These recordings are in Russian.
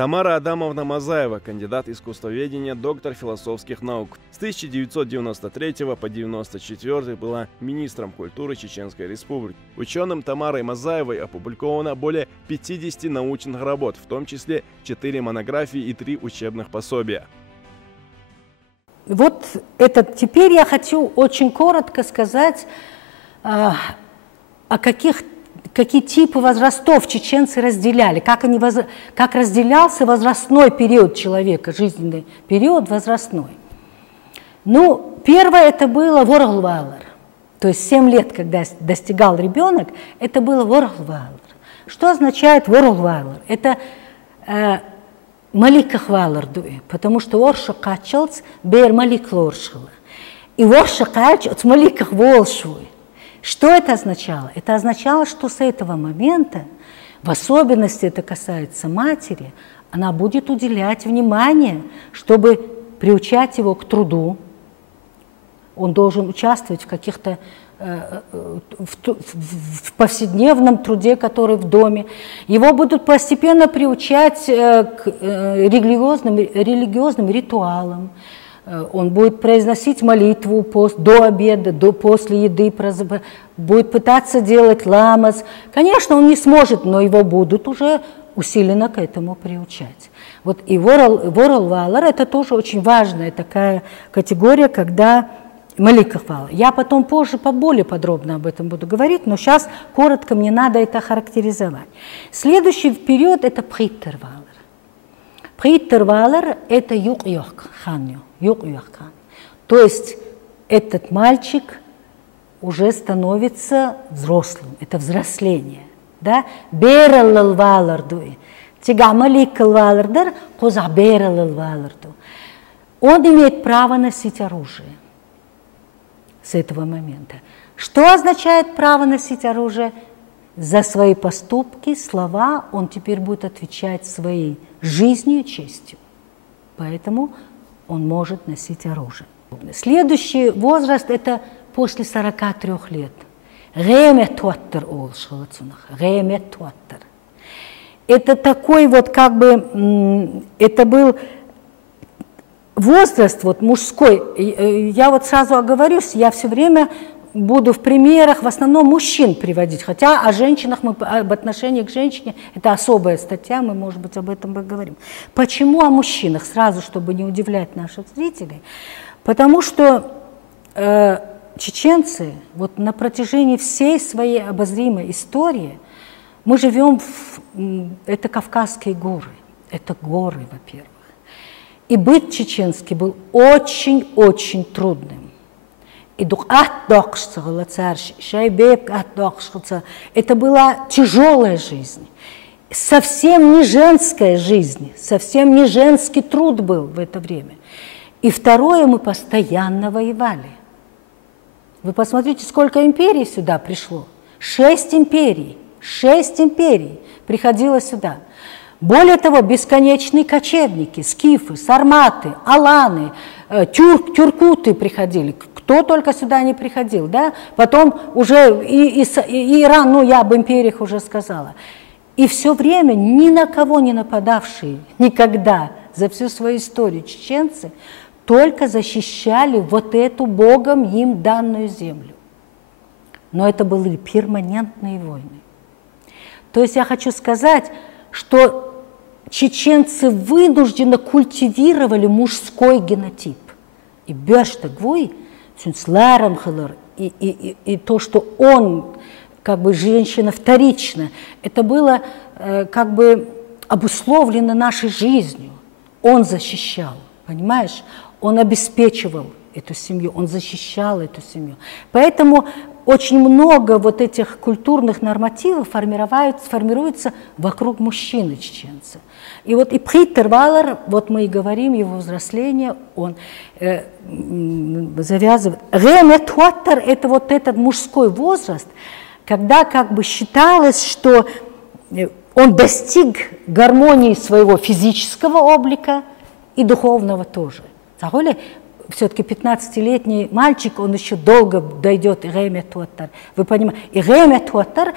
Тамара Адамовна Мазаева, кандидат искусствоведения, доктор философских наук. С 1993 по 1994 была министром культуры Чеченской Республики. Ученым Тамарой Мазаевой опубликовано более 50 научных работ, в том числе 4 монографии и 3 учебных пособия. Вот теперь я хочу очень коротко сказать, какие типы возрастов чеченцы разделяли, как разделялся возрастной период человека, жизненный период возрастной. Ну, первое это было ворглвалар, то есть 7 лет, когда достигал ребенок, это было ворглвалар. Что означает ворглвалар? Это маликахвалар дуэ, потому что орша качалц бер малик лоршила. И орша качалц маликах волшуй. Что это означало? Это означало, что с этого момента, в особенности это касается матери, она будет уделять внимание, чтобы приучать его к труду. Он должен участвовать в каких-то в повседневном труде, который в доме. Его будут постепенно приучать к религиозным ритуалам. Он будет произносить молитву до обеда, после еды, будет пытаться делать ламаз. Конечно, он не сможет, но его будут уже усиленно к этому приучать. Вот и ворал-валар – это тоже очень важная такая категория, когда маликахвал. Я потом позже более подробно об этом буду говорить, но сейчас коротко мне надо это характеризовать. Следующий период – это приттервалар. Приттервалар – это юг-йохханью. То есть этот мальчик уже становится взрослым, это взросление. Да? Он имеет право носить оружие с этого момента. Что означает право носить оружие? За свои поступки, слова он теперь будет отвечать своей жизнью и честью. Поэтому он может носить оружие. Следующий возраст – это после 43 лет. Это такой вот как бы, это был возраст вот мужской. Я вот сразу оговорюсь, я все время буду в примерах в основном мужчин приводить, хотя о женщинах, об отношении к женщине, это особая статья, мы, может быть, об этом поговорим. Почему о мужчинах? Сразу, чтобы не удивлять наших зрителей. Потому что чеченцы вот на протяжении всей своей обозримой истории, мы живем это Кавказские горы, это горы, во-первых. И быт чеченский был очень-очень трудным. Это была тяжелая жизнь, совсем не женская жизнь, совсем не женский труд был в это время. И второе, мы постоянно воевали. Вы посмотрите, сколько империй сюда пришло. 6 империй приходило сюда. Более того, бесконечные кочевники, скифы, сарматы, аланы, тюркуты приходили. Кто только сюда не приходил, да? Потом уже и Иран, ну я об империях уже сказала. И все время ни на кого не нападавшие никогда за всю свою историю чеченцы только защищали вот эту Богом им данную землю. Но это были перманентные войны. То есть я хочу сказать, что чеченцы вынужденно культивировали мужской генотип. И бештагвой, и то, что он, как бы женщина вторична, это было как бы обусловлено нашей жизнью. Он защищал, понимаешь? Он обеспечивал эту семью, он защищал эту семью. Поэтому очень много вот этих культурных нормативов формируется вокруг мужчины чеченца. И вот и приттервалар, вот мы и говорим, его взросление, он завязывает. Реметуаттер – это вот этот мужской возраст, когда как бы считалось, что он достиг гармонии своего физического облика и духовного тоже. Все-таки 15-летний мальчик, он еще долго дойдет и реметуаттер. Вы понимаете, и реметуаттер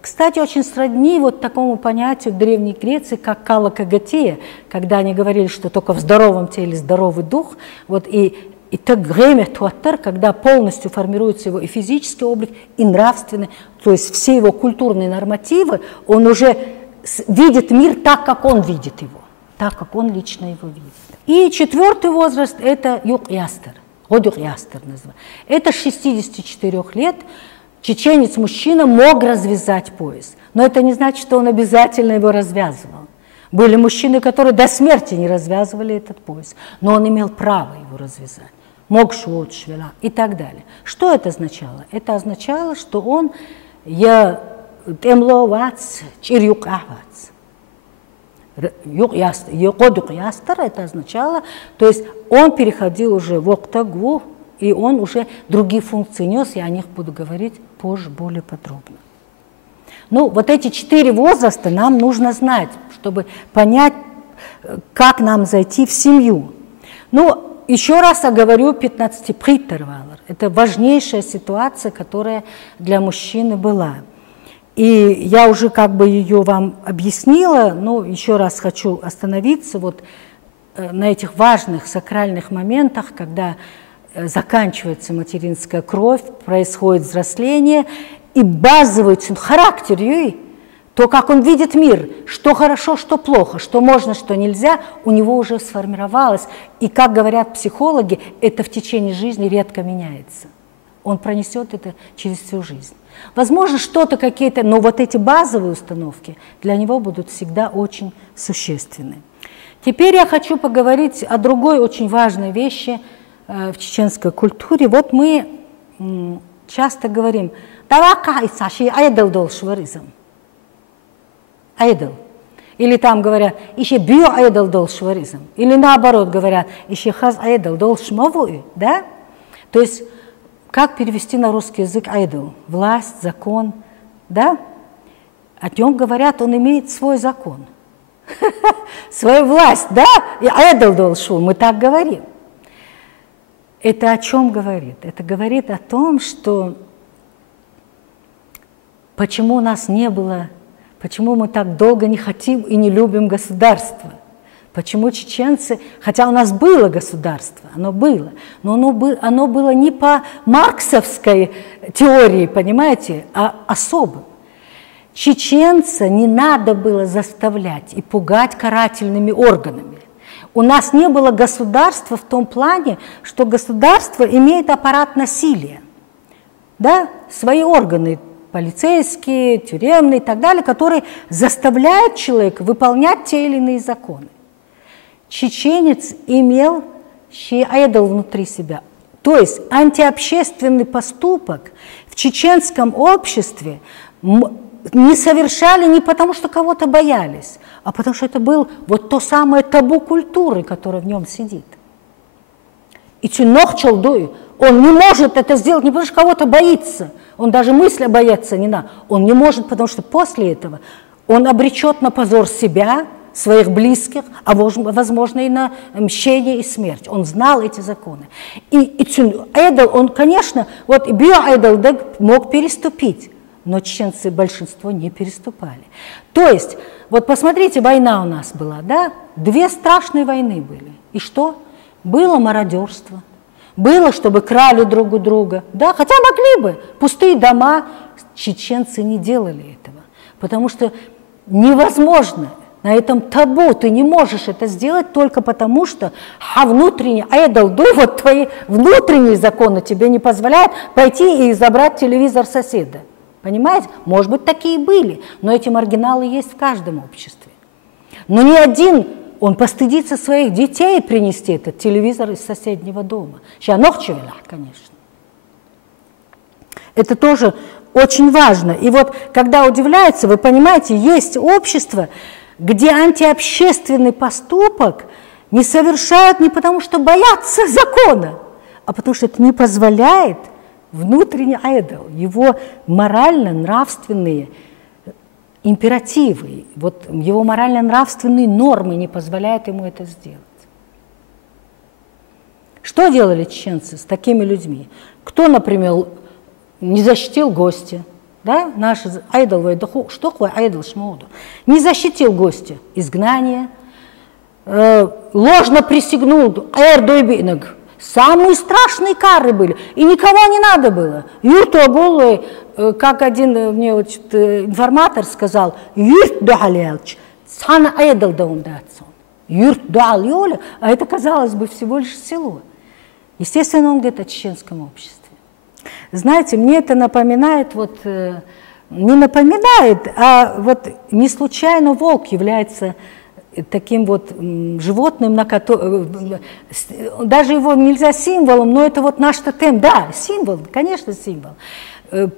Кстати, очень сродни вот такому понятию в Древней Греции, как калокагатия, когда они говорили, что только в здоровом теле здоровый дух, вот и так время туатер, когда полностью формируется его и физический облик, и нравственный, то есть все его культурные нормативы, он уже видит мир так, как он видит его, так, как он лично его видит. И четвертый возраст – это юг-ястер, родюг-ястер называется. Это с 64 лет чеченец-мужчина мог развязать пояс, но это не значит, что он обязательно его развязывал. Были мужчины, которые до смерти не развязывали этот пояс, но он имел право его развязать. Мог швот, швела и так далее. Что это означало? Это означало, что он темловац, чирюкавац. Юг-ястер это означало, то есть он переходил уже в октагу, и он уже другие функции нес, я о них буду говорить позже более подробно. Ну, вот эти 4 возраста нам нужно знать, чтобы понять, как нам зайти в семью. Ну, еще раз оговорю 15-приттервалер. Это важнейшая ситуация, которая для мужчины была. И я уже как бы ее вам объяснила, но еще раз хочу остановиться вот на этих важных сакральных моментах, когда заканчивается материнская кровь, происходит взросление, и базовый характер, то, как он видит мир, что хорошо, что плохо, что можно, что нельзя, у него уже сформировалось. И, как говорят психологи, это в течение жизни редко меняется. Он пронесет это через всю жизнь. Возможно, что-то какие-то, но вот эти базовые установки для него будут всегда очень существенны. Теперь я хочу поговорить о другой очень важной вещи в чеченской культуре. Вот мы часто говорим, айдл. Или там говорят, еще био айдл должшваризм. Или наоборот говорят, еще хаз айдл должшмовую. Да? То есть, как перевести на русский язык айдл? Власть, закон. Да? О нем говорят, он имеет свой закон. Свою власть, да? И айдл должшву, мы так говорим. Это о чем говорит? Это говорит о том, что почему у нас не было, почему мы так долго не хотим и не любим государство. Почему чеченцы, хотя у нас было государство, оно было, но оно было не по марксовской теории, понимаете, а особым. Чеченца не надо было заставлять и пугать карательными органами. У нас не было государства в том плане, что государство имеет аппарат насилия, да, свои органы, полицейские, тюремные и так далее, которые заставляют человека выполнять те или иные законы. Чеченец имел айдол внутри себя. То есть антиобщественный поступок в чеченском обществе не совершали не потому, что кого-то боялись, а потому что это был вот то самое табу культуры, которое в нем сидит. И он не может это сделать не потому, что кого-то боится, он даже мысли бояться не надо. Он не может, потому что после этого он обречет на позор себя, своих близких, а возможно и на мщение и смерть. Он знал эти законы. И айдол, он, конечно, вот био-айдол мог переступить, но чеченцы большинство не переступали. То есть, вот посмотрите, война у нас была, да? 2 страшные войны были. И что? Было мародерство. Было, чтобы крали друг у друга, да, хотя могли бы, пустые дома, чеченцы не делали этого, потому что невозможно, на этом табу, ты не можешь это сделать только потому, что внутренний айдол, вот твои внутренние законы тебе не позволяют пойти и забрать телевизор соседа, понимаете? Может быть, такие были, но эти маргиналы есть в каждом обществе. Но ни один он постыдится своих детей принести этот телевизор из соседнего дома. Конечно. Это тоже очень важно. И вот, когда удивляется, вы понимаете, есть общество, где антиобщественный поступок не совершают не потому, что боятся закона, а потому что это не позволяет внутренний айдол, его морально-нравственные императивы, вот его морально-нравственные нормы не позволяют ему это сделать. Что делали чеченцы с такими людьми? Кто, например, не защитил гостя, да, наш айдол, что такое айдол шмоуду, не защитил гостя, изгнание, ложно присягнул, самые страшные кары были, и никого не надо было. Юрту голый, как один мне вот, информатор сказал, юрт дуалялч, сана айдол даумдатсон. Юрт дуалёля, а это, казалось бы, всего лишь село. Естественно, он говорит о чеченском обществе. Знаете, мне это напоминает, вот, не напоминает, а вот не случайно волк является таким вот животным, на котором, даже его нельзя символом, но это вот наш тотем, да, символ, конечно, символ.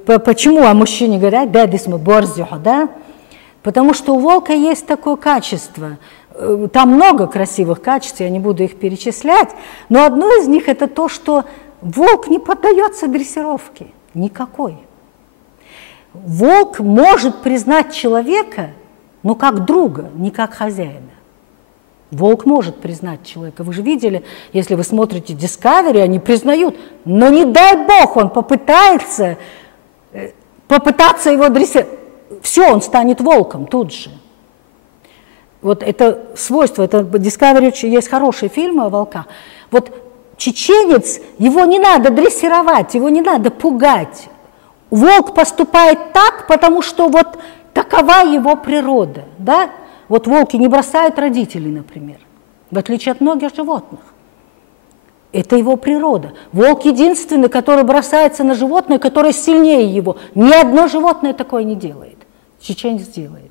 Почему о мужчине говорят, да, да? Потому что у волка есть такое качество. Там много красивых качеств, я не буду их перечислять, но одно из них это то, что волк не поддается дрессировке никакой. Волк может признать человека, но как друга, не как хозяина. Волк может признать человека. Вы же видели, если вы смотрите Discovery, они признают, но не дай бог он попытается его дрессировать. Все, он станет волком тут же. Вот это свойство, это Discovery, есть хорошие фильмы о волках. Вот чеченец, его не надо дрессировать, его не надо пугать. Волк поступает так, потому что вот такова его природа, да? Вот волки не бросают родителей, например, в отличие от многих животных. Это его природа. Волк единственный, который бросается на животное, которое сильнее его. Ни одно животное такое не делает. Чеченец делает.